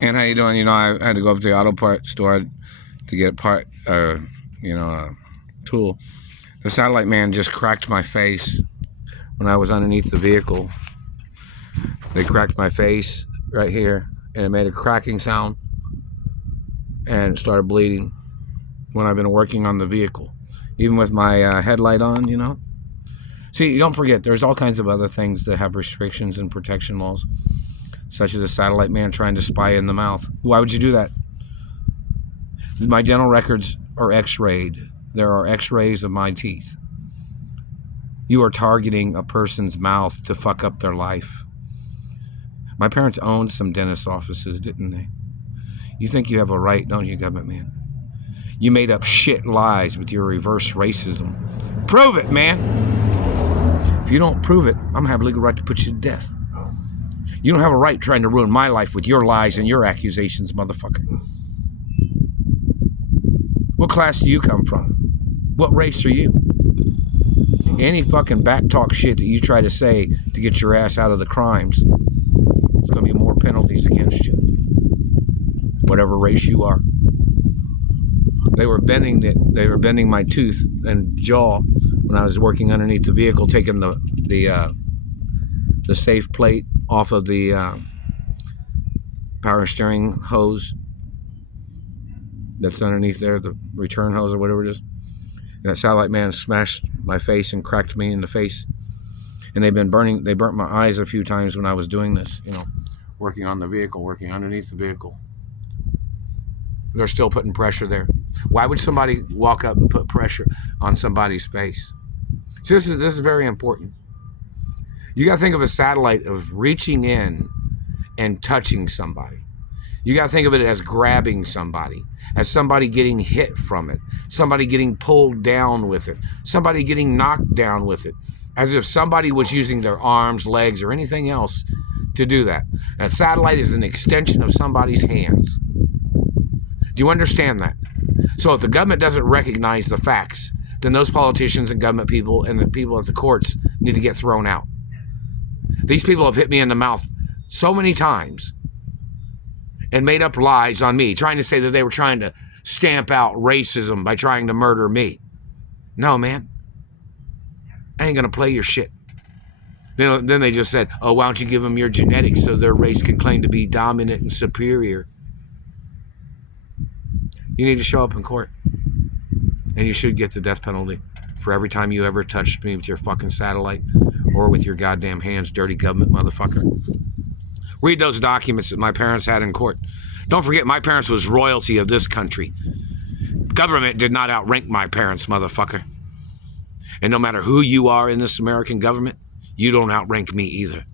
And how you doing? You know, I had to go up to the auto part store to get a part, a tool. The satellite man just cracked my face when I was underneath the vehicle. They cracked my face right here, and it made a cracking sound, and it started bleeding when I've been working on the vehicle, even with my headlight on, you know. See, don't forget, there's all kinds of other things that have restrictions and protection laws, such as a satellite man trying to spy in the mouth. Why would you do that? My dental records are x-rayed. There are x-rays of my teeth. You are targeting a person's mouth to fuck up their life. My parents owned some dentist offices, didn't they? You think you have a right, don't you, government man? You made up shit lies with your reverse racism. Prove it, man! If you don't prove it, I'm gonna have a legal right to put you to death. You don't have a right trying to ruin my life with your lies and your accusations, motherfucker. What class do you come from? What race are you? Any fucking backtalk shit that you try to say to get your ass out of the crimes, there's going to be more penalties against you. Whatever race you are. They were bending my tooth and jaw when I was working underneath the vehicle, taking the safe plate off of the power steering hose that's underneath there, the return hose or whatever it is. And that satellite man smashed my face and cracked me in the face. And they burnt my eyes a few times when I was doing this, you know, working on the vehicle, working underneath the vehicle. They're still putting pressure there. Why would somebody walk up and put pressure on somebody's face? So this is very important. You got to think of a satellite of reaching in and touching somebody. You got to think of it as grabbing somebody, as somebody getting hit from it, somebody getting pulled down with it, somebody getting knocked down with it, as if somebody was using their arms, legs, or anything else to do that. A satellite is an extension of somebody's hands. Do you understand that? So if the government doesn't recognize the facts, then those politicians and government people and the people at the courts need to get thrown out. These people have hit me in the mouth so many times and made up lies on me, trying to say that they were trying to stamp out racism by trying to murder me. No, man. I ain't gonna play your shit. Then they just said, oh, why don't you give them your genetics so their race can claim to be dominant and superior? You need to show up in court. And you should get the death penalty for every time you ever touched me with your fucking satellite or with your goddamn hands, dirty government motherfucker. Read those documents that my parents had in court. Don't forget, my parents was royalty of this country. Government did not outrank my parents, motherfucker. And no matter who you are in this American government, you don't outrank me either.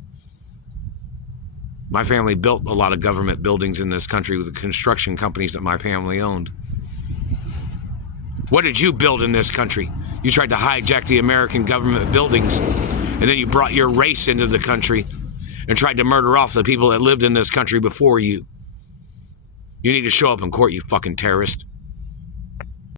My family built a lot of government buildings in this country with the construction companies that my family owned. What did you build in this country? You tried to hijack the American government buildings, and then you brought your race into the country and tried to murder off the people that lived in this country before you. You need to show up in court, you fucking terrorist.